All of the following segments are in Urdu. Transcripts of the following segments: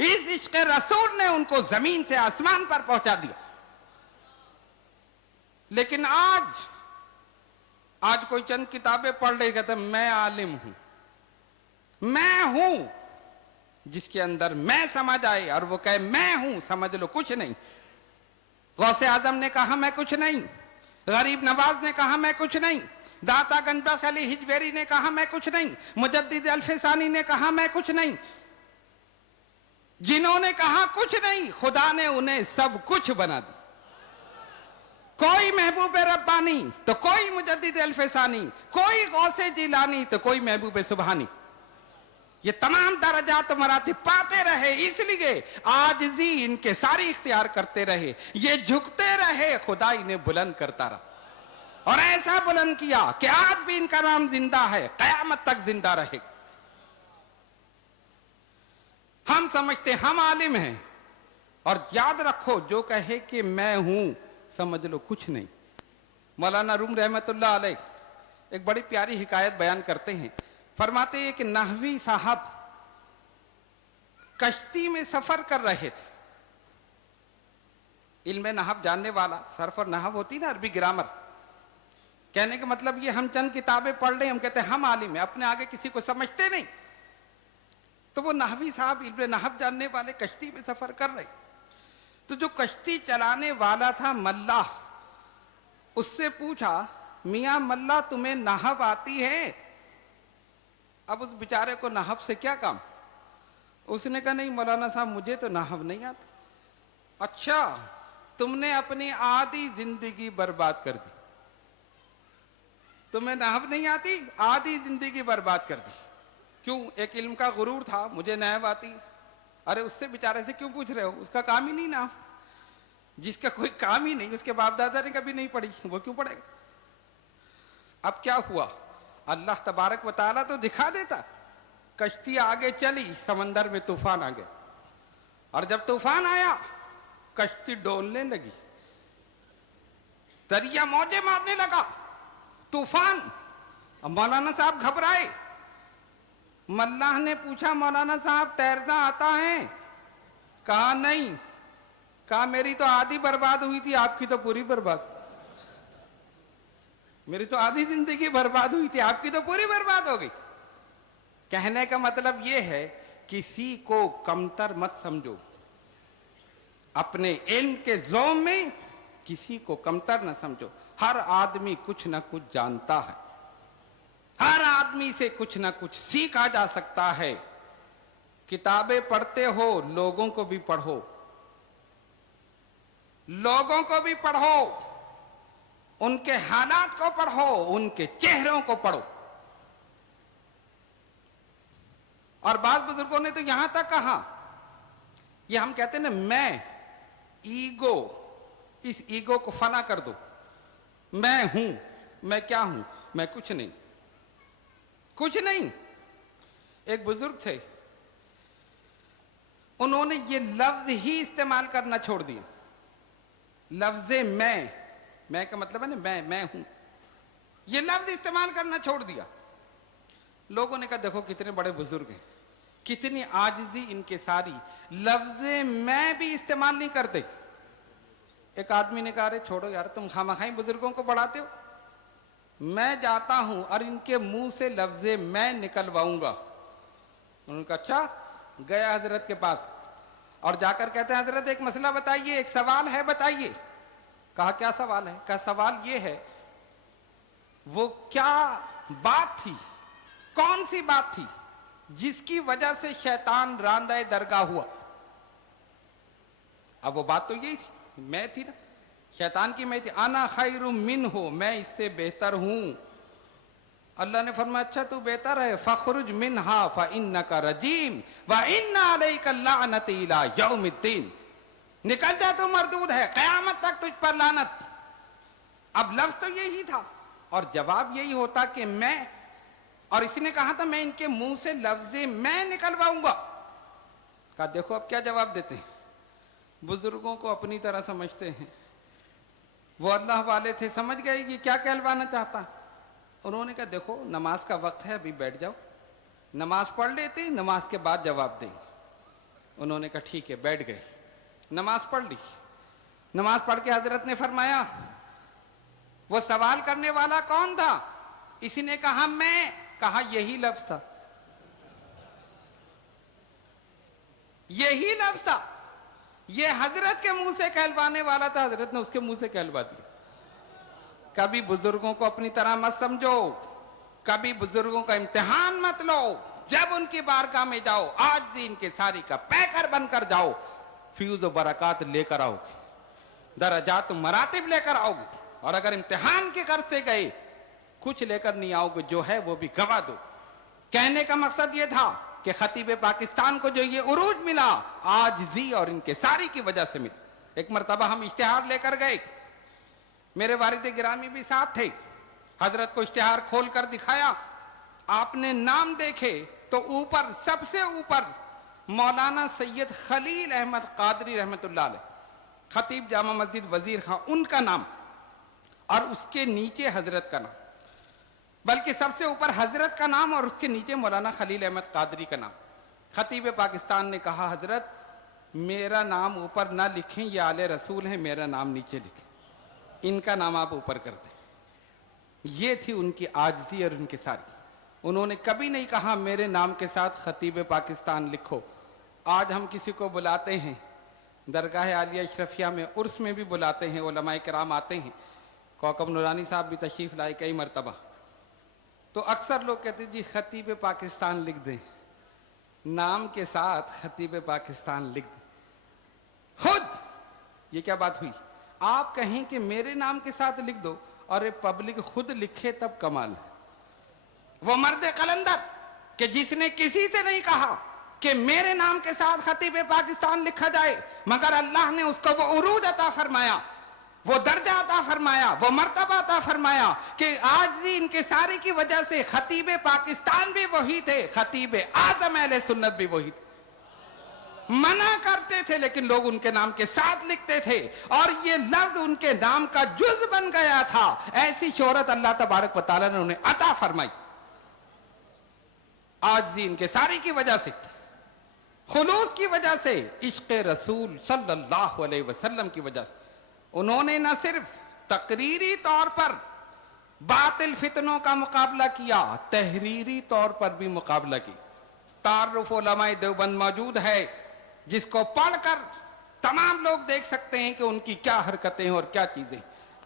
اس عشق رسول نے ان کو زمین سے آسمان پر پہنچا دیا. لیکن آج کوئی چند کتابیں پڑھ لے کہتا میں عالم ہوں, میں ہوں, جس کے اندر میں سمجھ آئے اور وہ کہے میں ہوں, سمجھ لو کچھ نہیں. غوث اعظم نے کہا میں کچھ نہیں, غریب نواز نے کہا میں کچھ نہیں, داتا گنج بخش علی ہجویری نے کہا میں کچھ نہیں, مجدد الفسانی نے کہا میں کچھ نہیں. جنہوں نے کہا کچھ نہیں, خدا نے انہیں سب کچھ بنا دی. کوئی محبوب ربانی تو کوئی مجدد الفسانی, کوئی غوث جیلانی تو کوئی محبوب سبحانی. یہ تمام درجات و مراتب پاتے رہے, اس لیے عاجزی ان کے ساری اختیار کرتے رہے. یہ جھکتے رہے, خدا انہیں بلند کرتا رہا, اور ایسا بلند کیا کہ آج بھی ان کا نام زندہ ہے, قیامت تک زندہ رہے. ہم سمجھتے ہم عالم ہیں, اور یاد رکھو جو کہے کہ میں ہوں, سمجھ لو کچھ نہیں. مولانا روم رحمت اللہ علیہ ایک بڑی پیاری حکایت بیان کرتے ہیں. فرماتے ہیں کہ نحوی صاحب کشتی میں سفر کر رہے تھے. علم نحو جاننے والا, صرف اور نحو ہوتی نا عربی گرامر, کہنے کا مطلب یہ ہم چند کتابیں پڑھ لیں, ہم کہتے ہیں ہم عالم ہیں, اپنے آگے کسی کو سمجھتے نہیں. تو وہ نحوی صاحب علم نحو جاننے والے کشتی میں سفر کر رہے. تو جو کشتی چلانے والا تھا ملاح, اس سے پوچھا میاں ملاح تمہیں نحو آتی ہے؟ اب اس بیچارے کو نحو سے کیا کام؟ اس نے کہا نہیں مولانا صاحب مجھے تو نحو نہیں آتی. اچھا تم نے اپنی آدھی زندگی برباد کر دی, تمہیں نحو نہیں آتی, آدھی زندگی برباد کر دی. کیوں؟ ایک علم کا غرور تھا, مجھے نحو آتی. ارے اس سے بیچارے سے کیوں پوچھ رہے ہو, اس کا کام ہی نہیں نحو. جس کا کوئی کام ہی نہیں, اس کے باپ دادا نے کبھی نہیں پڑھی, وہ کیوں پڑھے گا؟ اب کیا ہوا, اللہ تبارک و تعالیٰ تو دکھا دیتا. کشتی آگے چلی, سمندر میں طوفان آ گیا, اور جب طوفان آیا کشتی ڈولنے لگی, دریا موجیں مارنے لگا, طوفان. اب مولانا صاحب گھبرائے. ملاح نے پوچھا مولانا صاحب تیرنا آتا ہے؟ کہا نہیں. کہا میری تو آدھی برباد ہوئی تھی, آپ کی تو پوری برباد. میری تو آدھی زندگی برباد ہوئی تھی, آپ کی تو پوری برباد ہو گئی. کہنے کا مطلب یہ ہے کسی کو کمتر مت سمجھو, اپنے علم کے ذوق میں کسی کو کمتر نہ سمجھو. ہر آدمی کچھ نہ کچھ جانتا ہے, ہر آدمی سے کچھ نہ کچھ سیکھا جا سکتا ہے. کتابیں پڑھتے ہو, لوگوں کو بھی پڑھو, لوگوں کو بھی پڑھو, ان کے حالات کو پڑھو, ان کے چہروں کو پڑھو. اور بعض بزرگوں نے تو یہاں تک کہا, یہ ہم کہتے ہیں نا میں, ایگو, اس ایگو کو فنا کر دو. میں ہوں, میں کیا ہوں, میں کچھ نہیں, کچھ نہیں. ایک بزرگ تھے, انہوں نے یہ لفظ ہی استعمال کرنا چھوڑ دیا. لفظ میں کا مطلب ہے نا میں ہوں, یہ لفظ استعمال کرنا چھوڑ دیا. لوگوں نے کہا دیکھو کتنے بڑے بزرگ ہیں, کتنی عاجزی ان کے ساری, لفظ میں بھی استعمال نہیں کرتے. ایک آدمی نے کہا رے چھوڑو یار, تم خامخواہ بزرگوں کو بڑھاتے ہو. میں جاتا ہوں اور ان کے منہ سے لفظ میں نکلواؤں گا. انہوں نے کہا اچھا. گیا حضرت کے پاس اور جا کر کہتے ہیں حضرت ایک مسئلہ بتائیے, ایک سوال ہے بتائیے. کہا کیا سوال ہے؟ کہا سوال یہ ہے, وہ کیا بات تھی, کون سی بات تھی جس کی وجہ سے شیطان راندہ درگاہ ہوا؟ اب وہ بات تو یہی تھی, میں تھی نا, شیطان کی میں تھی. انا خیر منہ, میں اس سے بہتر ہوں. اللہ نے فرمایا اچھا تو بہتر ہے, فخرج منہا فانک رجیم وان علیک اللعنۃ الی یوم الدین. نکل جا تو مردود ہے, قیامت تک تجھ پر لعنت. اب لفظ تو یہی تھا اور جواب یہی ہوتا کہ میں, اور اس نے کہا تھا میں ان کے منہ سے لفظ میں نکلواؤں گا. کہا دیکھو اب کیا جواب دیتے ہیں. بزرگوں کو اپنی طرح سمجھتے ہیں, وہ اللہ والے تھے, سمجھ گئے کہ کیا کہلوانا چاہتا. انہوں نے کہا دیکھو نماز کا وقت ہے, ابھی بیٹھ جاؤ, نماز پڑھ لیتے, نماز کے بعد جواب دیں. انہوں نے کہا ٹھیک ہے، بیٹھ گئے، نماز پڑھ لی۔ نماز پڑھ کے حضرت نے فرمایا وہ سوال کرنے والا کون تھا؟ اسی نے کہا میں، کہا یہی لفظ تھا، یہی لفظ تھا، یہ حضرت کے منہ سے کہلوانے والا تھا، حضرت نے اس کے منہ سے کہلوا دیا۔ کبھی بزرگوں کو اپنی طرح مت سمجھو، کبھی بزرگوں کا امتحان مت لو، جب ان کی بارگاہ میں جاؤ آج ان کے ساری کا پیکر بن کر جاؤ، فیوز و برکات لے کر آؤ گے، درجات و مراتب لے کر آؤ گے، اور اگر امتحان کے غرض سے گئے کچھ لے کر نہیں آؤ گے، جو ہے وہ بھی گوا دو۔ کہنے کا مقصد یہ تھا کہ خطیب پاکستان کو جو یہ عروج ملا عاجزی اور انکساری کی وجہ سے ملا۔ ایک مرتبہ ہم اشتہار لے کر گئے، میرے والد گرامی بھی ساتھ تھے، حضرت کو اشتہار کھول کر دکھایا، آپ نے نام دیکھے تو اوپر سب سے اوپر مولانا سید خلیل احمد قادری رحمت اللہ علیہ، خطیب جامع مسجد وزیر خان، ان کا نام، اور اس کے نیچے حضرت کا نام، بلکہ سب سے اوپر حضرت کا نام اور اس کے نیچے مولانا خلیل احمد قادری کا نام۔ خطیب پاکستان نے کہا حضرت میرا نام اوپر نہ لکھیں، یہ آل رسول ہیں، میرا نام نیچے لکھیں، ان کا نام آپ اوپر کر دیں۔ یہ تھی ان کی عاجزی اور ان کی ساری۔ انہوں نے کبھی نہیں کہا میرے نام کے ساتھ خطیب پاکستان لکھو۔ آج ہم کسی کو بلاتے ہیں درگاہ عالیہ اشرفیہ میں، عرس میں بھی بلاتے ہیں، علماء کرام آتے ہیں، کوکب نورانی صاحب بھی تشریف لائے کئی مرتبہ، تو اکثر لوگ کہتے ہیں جی خطیب پاکستان لکھ دیں، نام کے ساتھ خطیب پاکستان لکھ دیں۔ خود یہ کیا بات ہوئی؟ آپ کہیں کہ میرے نام کے ساتھ لکھ دو اور پبلک خود لکھے تب کمال ہے۔ وہ مرد قلندر کہ جس نے کسی سے نہیں کہا کہ میرے نام کے ساتھ خطیب پاکستان لکھا جائے، مگر اللہ نے اس کو وہ عروج عطا فرمایا، وہ درجہ عطا فرمایا، وہ مرتبہ عطا فرمایا کہ آج بھی ان کے ساری کی وجہ سے خطیب پاکستان بھی وہی تھے، خطیب اعظم اہل سنت بھی وہی تھے۔ منع کرتے تھے لیکن لوگ ان کے نام کے ساتھ لکھتے تھے، اور یہ لفظ ان کے نام کا جز بن گیا تھا۔ ایسی شہرت اللہ تبارک و تعالیٰ نے انہیں عطا فرمائی، آج ان کے ساری کی وجہ سے، خلوص کی وجہ سے، عشق رسول صلی اللہ علیہ وسلم کی وجہ سے۔ انہوں نے نہ صرف تقریری طور پر باطل فتنوں کا مقابلہ کیا، تحریری طور پر بھی مقابلہ کی۔ تعارف علماء دیوبند موجود ہے، جس کو پڑھ کر تمام لوگ دیکھ سکتے ہیں کہ ان کی کیا حرکتیں اور کیا چیزیں۔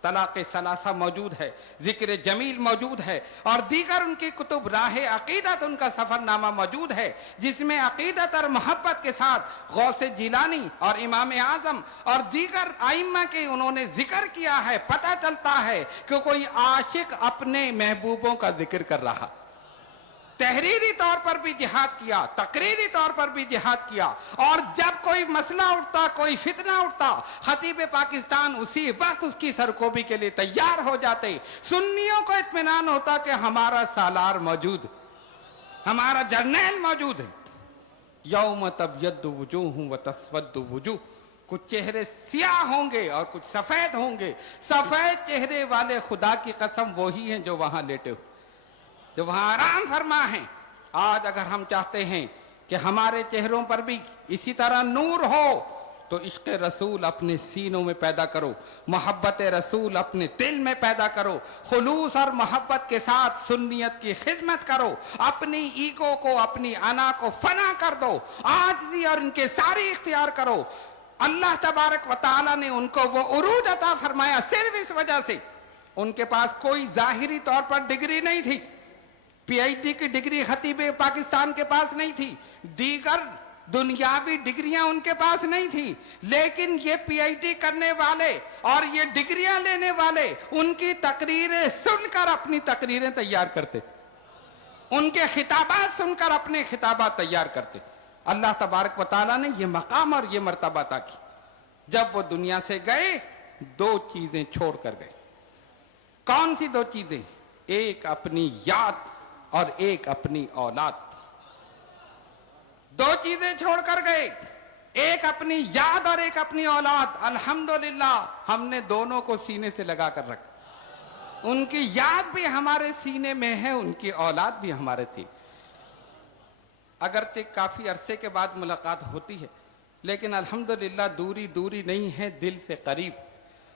طلاق ثلاثہ موجود ہے، ذکر جمیل موجود ہے، اور دیگر ان کی کتب، راہ عقیدت ان کا سفر نامہ موجود ہے، جس میں عقیدت اور محبت کے ساتھ غوث جیلانی اور امام اعظم اور دیگر ائمہ کے انہوں نے ذکر کیا ہے۔ پتہ چلتا ہے کہ کوئی عاشق اپنے محبوبوں کا ذکر کر رہا۔ تحریری طور پر بھی جہاد کیا، تقریری طور پر بھی جہاد کیا، اور جب کوئی مسئلہ اٹھتا، کوئی فتنہ اٹھتا، خطیب پاکستان اسی وقت اس کی سرکوبی کے لیے تیار ہو جاتے۔ سنیوں کو اطمینان ہوتا کہ ہمارا سالار موجود، ہمارا جرنیل موجود ہے۔ یوم تبیض وجوہ وتسود وجوہ، کچھ چہرے سیاہ ہوں گے اور کچھ سفید ہوں گے۔ سفید چہرے والے خدا کی قسم وہی ہیں جو وہاں لیٹے ہوئے، جو وہاں آرام فرما ہیں۔ آج اگر ہم چاہتے ہیں کہ ہمارے چہروں پر بھی اسی طرح نور ہو تو عشق رسول اپنے سینوں میں پیدا کرو، محبت رسول اپنے دل میں پیدا کرو، خلوص اور محبت کے ساتھ سنیت کی خدمت کرو، اپنی ایگو کو، اپنی انا کو فنا کر دو، عاجزی اور ان کے ساری اختیار کرو۔ اللہ تبارک و تعالیٰ نے ان کو وہ عروج عطا فرمایا صرف اس وجہ سے۔ ان کے پاس کوئی ظاہری طور پر ڈگری نہیں تھی، پی ایچ ڈی کی ڈگری خطیب پاکستان کے پاس نہیں تھی، دیگر دنیاوی ڈگریاں ان کے پاس نہیں تھی، لیکن یہ پی ایچ ڈی کرنے والے اور یہ ڈگریاں لینے والے ان کی تقریریں سن کر اپنی تقریریں تیار کرتے، ان کے خطابات سن کر اپنے خطابات تیار کرتے۔ اللہ تبارک و تعالیٰ نے یہ مقام اور یہ مرتبہ عطا کی۔ جب وہ دنیا سے گئے دو چیزیں چھوڑ کر گئے۔ کون سی دو چیزیں؟ ایک اپنی یاد اور ایک اپنی اولاد۔ دو چیزیں چھوڑ کر گئے، ایک اپنی یاد اور ایک اپنی اولاد۔ الحمدللہ ہم نے دونوں کو سینے سے لگا کر رکھا۔ ان کی یاد بھی ہمارے سینے میں ہے، ان کی اولاد بھی ہمارے سینے۔ اگرچہ کافی عرصے کے بعد ملاقات ہوتی ہے، لیکن الحمدللہ دوری نہیں ہے، دل سے قریب۔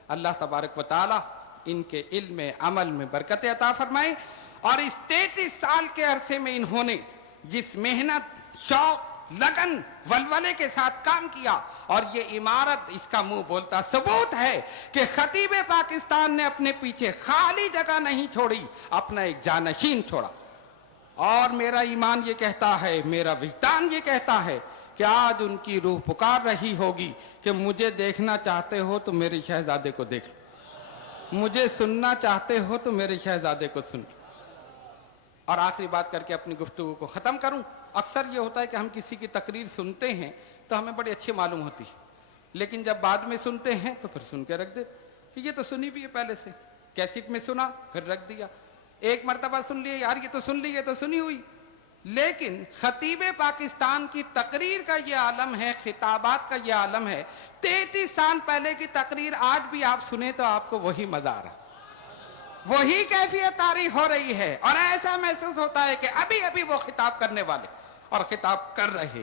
اللہ تبارک و تعالی ان کے علم عمل میں برکت عطا فرمائے، اور اس 33 سال کے عرصے میں انہوں نے جس محنت، شوق، لگن، ولولے کے ساتھ کام کیا، اور یہ عمارت اس کا منہ بولتا ثبوت ہے کہ خطیب پاکستان نے اپنے پیچھے خالی جگہ نہیں چھوڑی، اپنا ایک جانشین چھوڑا۔ اور میرا ایمان یہ کہتا ہے، میرا وجدان یہ کہتا ہے کہ آج ان کی روح پکار رہی ہوگی کہ مجھے دیکھنا چاہتے ہو تو میرے شہزادے کو دیکھ لو، مجھے سننا چاہتے ہو تو میرے شہزادے کو سن لو۔ اور آخری بات کر کے اپنی گفتگو کو ختم کروں۔ اکثر یہ ہوتا ہے کہ ہم کسی کی تقریر سنتے ہیں تو ہمیں بڑی اچھی معلوم ہوتی ہے، لیکن جب بعد میں سنتے ہیں تو پھر سن کے رکھ دیتے کہ یہ تو سنی بھی ہے پہلے سے، کیسٹ میں سنا پھر رکھ دیا، ایک مرتبہ سن لیا، یار یہ تو سن لی، یہ تو سنی ہوئی۔ لیکن خطیب پاکستان کی تقریر کا یہ عالم ہے، خطابات کا یہ عالم ہے، 33 سال پہلے کی تقریر آج بھی آپ سنیں تو آپ کو وہی مزہ آ رہا، وہی کیفیت طاری ہو رہی ہے، اور ایسا محسوس ہوتا ہے کہ ابھی وہ خطاب کرنے والے اور خطاب کر رہے۔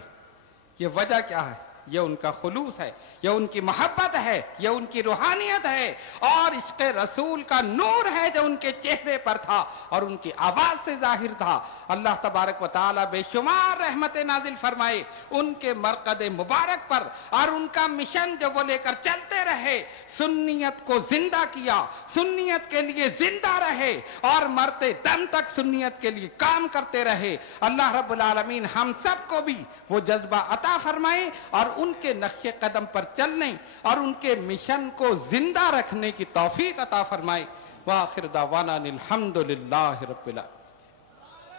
یہ وجہ کیا ہے؟ یہ ان کا خلوص ہے، یہ ان کی محبت ہے، یہ ان کی روحانیت ہے، اور عشق رسول کا نور ہے جو ان کے چہرے پر تھا اور ان کی آواز سے ظاہر تھا۔ اللہ تبارک و تعالی بے شمار رحمت نازل فرمائے ان کے مرقد مبارک پر، اور ان کا مشن جو وہ لے کر چلتے رہے، سنیت کو زندہ کیا، سنیت کے لیے زندہ رہے، اور مرتے دم تک سنیت کے لیے کام کرتے رہے۔ اللہ رب العالمین ہم سب کو بھی وہ جذبہ عطا فرمائے، اور ان کے نقش قدم پر چلنے اور ان کے مشن کو زندہ رکھنے کی توفیق عطا فرمائے۔ وآخر دعوانا الحمدللہ رب العالمین۔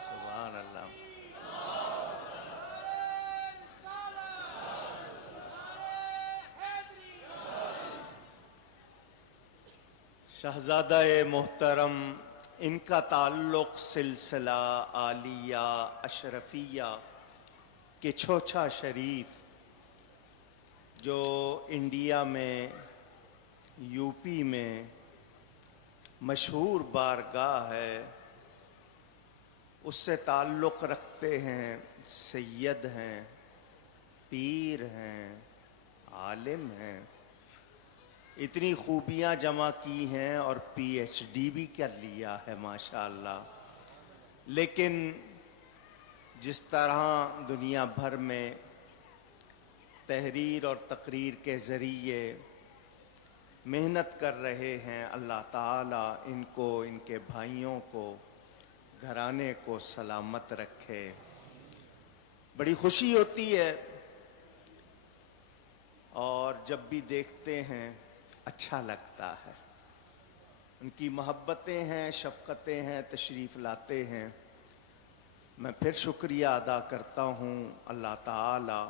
سبحان اللہ۔ شہزادہ محترم، ان کا تعلق سلسلہ عالیہ اشرفیہ کے چھوچا شریف جو انڈیا میں، یو پی میں مشہور بارگاہ ہے، اس سے تعلق رکھتے ہیں۔ سید ہیں، پیر ہیں، عالم ہیں، اتنی خوبیاں جمع کی ہیں، اور پی ایچ ڈی بھی کر لیا ہے ماشاءاللہ۔ لیکن جس طرح دنیا بھر میں تحریر اور تقریر کے ذریعے محنت کر رہے ہیں، اللہ تعالیٰ ان کو، ان کے بھائیوں کو، گھرانے کو سلامت رکھے۔ بڑی خوشی ہوتی ہے، اور جب بھی دیکھتے ہیں اچھا لگتا ہے۔ ان کی محبتیں ہیں، شفقتیں ہیں، تشریف لاتے ہیں۔ میں پھر شکریہ ادا کرتا ہوں۔ اللہ تعالیٰ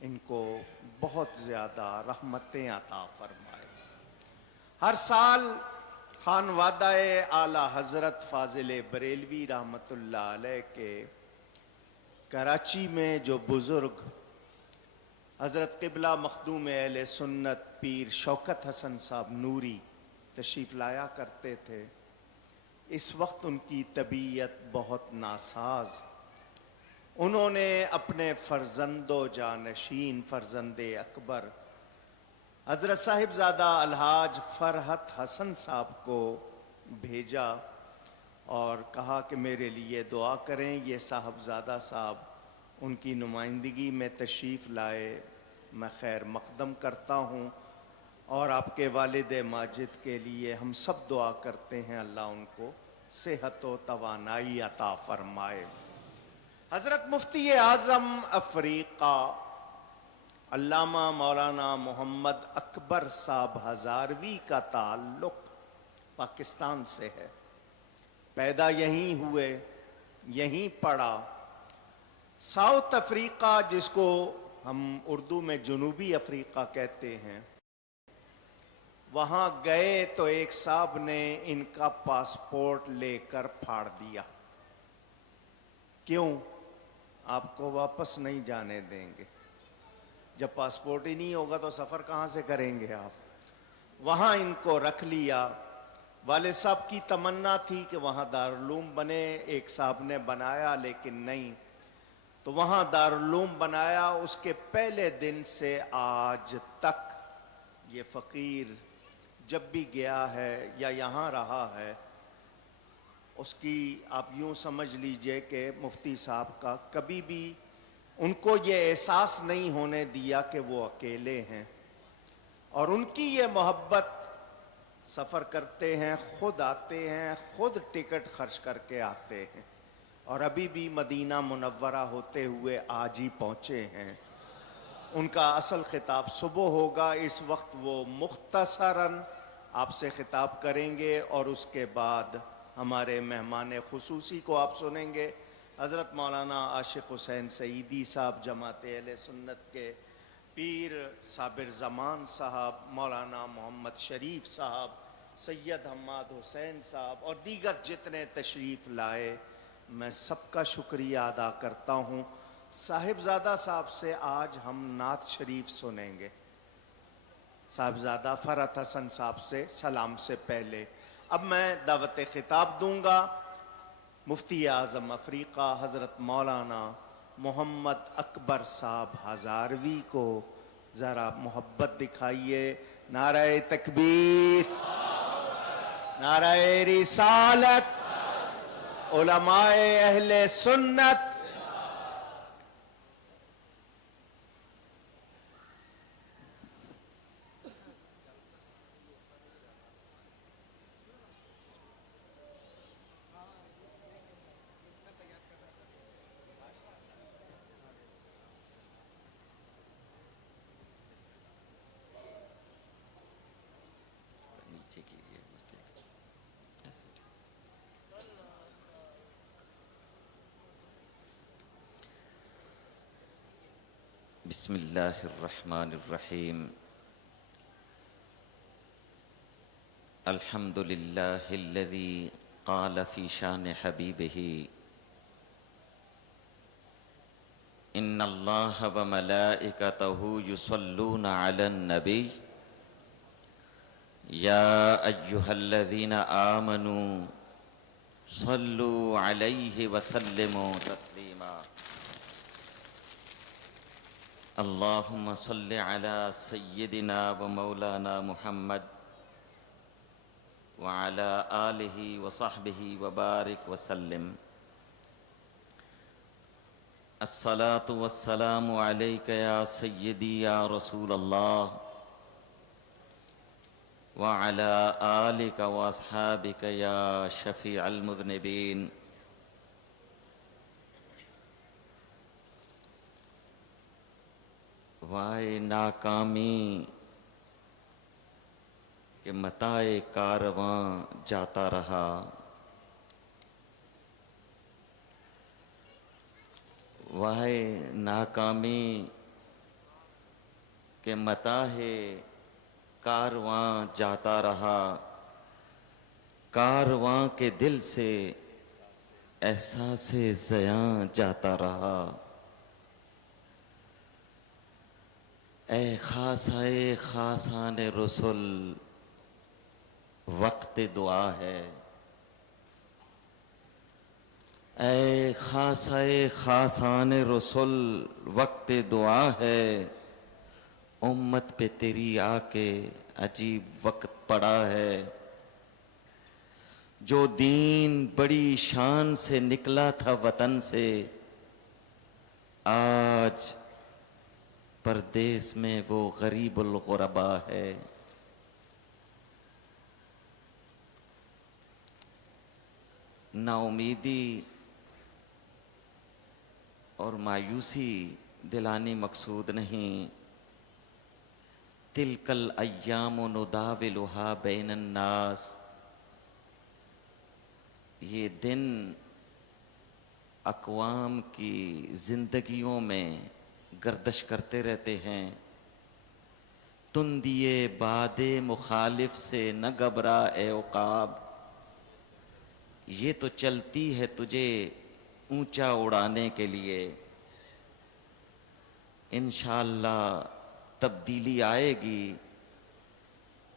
ان کو بہت زیادہ رحمتیں عطا فرمائے۔ ہر سال خانوادہ اعلیٰ حضرت فاضل بریلوی رحمۃ اللہ علیہ کے کراچی میں جو بزرگ حضرت قبلہ مخدوم اہل سنت پیر شوکت حسن صاحب نوری تشریف لایا کرتے تھے، اس وقت ان کی طبیعت بہت ناساز۔ انہوں نے اپنے فرزند و جانشین فرزند اکبر حضرت صاحبزادہ الحاج فرحت حسن صاحب کو بھیجا اور کہا کہ میرے لیے دعا کریں۔ یہ صاحبزادہ صاحب ان کی نمائندگی میں تشریف لائے، میں خیر مقدم کرتا ہوں، اور آپ کے والد ماجد کے لیے ہم سب دعا کرتے ہیں اللہ ان کو صحت و توانائی عطا فرمائے۔ حضرت مفتی اعظم افریقہ علامہ مولانا محمد اکبر صاحب ہزاروی کا تعلق پاکستان سے ہے، پیدا یہیں ہوئے، یہیں پڑھا۔ ساؤتھ افریقہ جس کو ہم اردو میں جنوبی افریقہ کہتے ہیں، وہاں گئے تو ایک صاحب نے ان کا پاسپورٹ لے کر پھاڑ دیا۔ کیوں؟ آپ کو واپس نہیں جانے دیں گے۔ جب پاسپورٹ ہی نہیں ہوگا تو سفر کہاں سے کریں گے آپ؟ وہاں ان کو رکھ لیا۔ والد صاحب کی تمنا تھی کہ وہاں دارالعلوم بنے، ایک صاحب نے بنایا لیکن نہیں، تو وہاں دارالعلوم بنایا. اس کے پہلے دن سے آج تک یہ فقیر جب بھی گیا ہے یا یہاں رہا ہے، اس کی آپ یوں سمجھ لیجئے کہ مفتی صاحب کا کبھی بھی ان کو یہ احساس نہیں ہونے دیا کہ وہ اکیلے ہیں. اور ان کی یہ محبت، سفر کرتے ہیں، خود آتے ہیں، خود ٹکٹ خرچ کر کے آتے ہیں، اور ابھی بھی مدینہ منورہ ہوتے ہوئے آج ہی پہنچے ہیں. ان کا اصل خطاب صبح ہوگا، اس وقت وہ مختصراً آپ سے خطاب کریں گے، اور اس کے بعد ہمارے مہمان خصوصی کو آپ سنیں گے. حضرت مولانا عاشق حسین سعیدی صاحب، جماعت اہل سنت کے پیر صابر زمان صاحب، مولانا محمد شریف صاحب، سید حماد حسین صاحب اور دیگر جتنے تشریف لائے، میں سب کا شکریہ ادا کرتا ہوں. صاحبزادہ صاحب سے آج ہم نعت شریف سنیں گے، صاحبزادہ فرحت حسن صاحب سے سلام سے پہلے. اب میں دعوت خطاب دوں گا مفتی اعظم افریقہ حضرت مولانا محمد اکبر صاحب ہزاروی کو. ذرا محبت دکھائیے. نعرہ تکبیر، نعرہ رسالت، علماء اہل سنت. نیچے کیجیے بسم اللہ الرحمن الرحیم. الحمد للہ الذی قال فی شان حبیبہ ان اللہ وملائکتہ یصلون علی النبی یا ایہا الذین آمنوا صلوا علیہ وسلموا تسلیما. اللہم صل علی سیدنا و مولانا محمد وعلی آلہ وصحبہ وبارک وسلم. الصلاة والسلام علیک یا سیدی یا رسول اللہ وعلی آلک واصحابک یا شفیع المذنبین. وائے ناکامی کہ متاع کارواں جاتا رہا، وائے ناکامی کہ متاع کارواں جاتا رہا، کارواں کے دل سے احساس زیاں جاتا رہا. اے خاصائے خاصان رسل وقت دعا ہے، اے خاصائے خاصان رسل وقت دعا ہے. امت پہ تیری آ کے عجیب وقت پڑا ہے. جو دین بڑی شان سے نکلا تھا وطن سے، آج پردیس میں وہ غریب الغربا ہے. نا امیدی اور مایوسی دلانی مقصود نہیں. تلک الایام نداولها بین الناس، یہ دن اقوام کی زندگیوں میں گردش کرتے رہتے ہیں. تندیے باد مخالف سے نہ گھبرا اے عقاب، یہ تو چلتی ہے تجھے اونچا اڑانے کے لیے. انشاءاللہ تبدیلی آئے گی.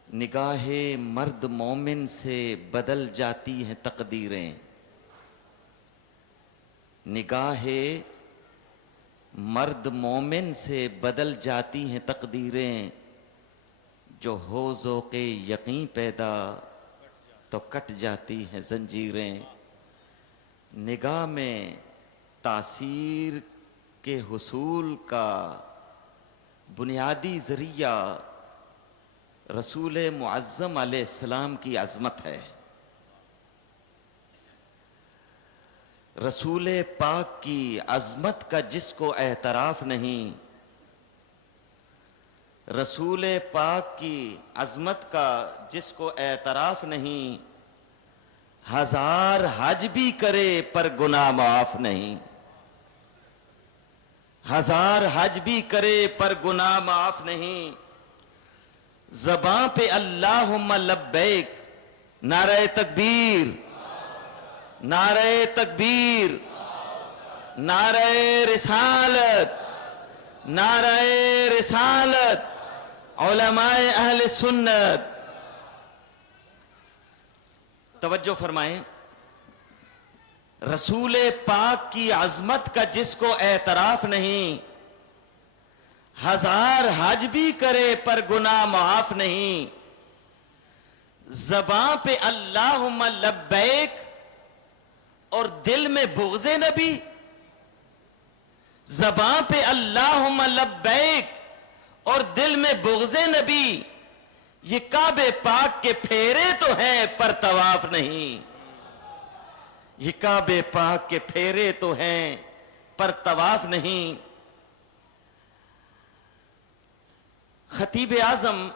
نگاہ مرد مومن سے بدل جاتی ہیں تقدیریں، نگاہ مرد مومن سے بدل جاتی ہیں تقدیریں، جو ہو ذوق یقین پیدا تو کٹ جاتی ہیں زنجیریں۔ نگاہ میں تاثیر کے حصول کا بنیادی ذریعہ رسول معظم علیہ السلام کی عظمت ہے۔ رسول پاک کی عظمت کا جس کو اعتراف نہیں، رسول پاک کی عظمت کا جس کو اعتراف نہیں، ہزار حج بھی کرے پر گناہ معاف نہیں، ہزار حج بھی کرے پر گناہ معاف نہیں۔ زباں پہ اللہم لبیک، نعرہ تکبیر، نعرہ تکبیر، نعرہ رسالت، نعرہ رسالت، علماء اہل سنت۔ توجہ فرمائیں، رسول پاک کی عظمت کا جس کو اعتراف نہیں، ہزار حج بھی کرے پر گناہ معاف نہیں۔ زباں پہ اللہم لبیک اور دل میں بغض نبی، زباں پہ اللہم لبیک اور دل میں بغض نبی، یہ کعبے پاک کے پھیرے تو ہیں پر طواف نہیں، یہ کعبے پاک کے پھیرے تو ہیں پر طواف نہیں۔ خطیب اعظم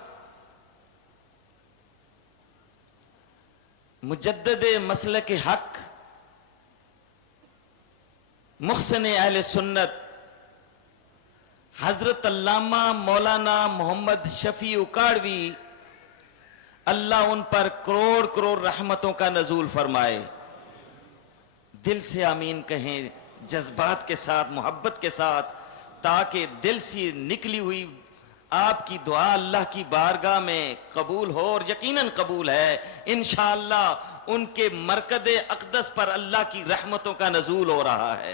مجدد مسلک حق، محسن اہل سنت، حضرت علامہ مولانا محمد شفیع اکاڑوی، اللہ ان پر کروڑ کروڑ رحمتوں کا نزول فرمائے۔ دل سے آمین کہیں، جذبات کے ساتھ، محبت کے ساتھ، تاکہ دل سے نکلی ہوئی آپ کی دعا اللہ کی بارگاہ میں قبول ہو، اور یقیناً قبول ہے انشاءاللہ۔ ان کے مرکز اقدس پر اللہ کی رحمتوں کا نزول ہو رہا ہے۔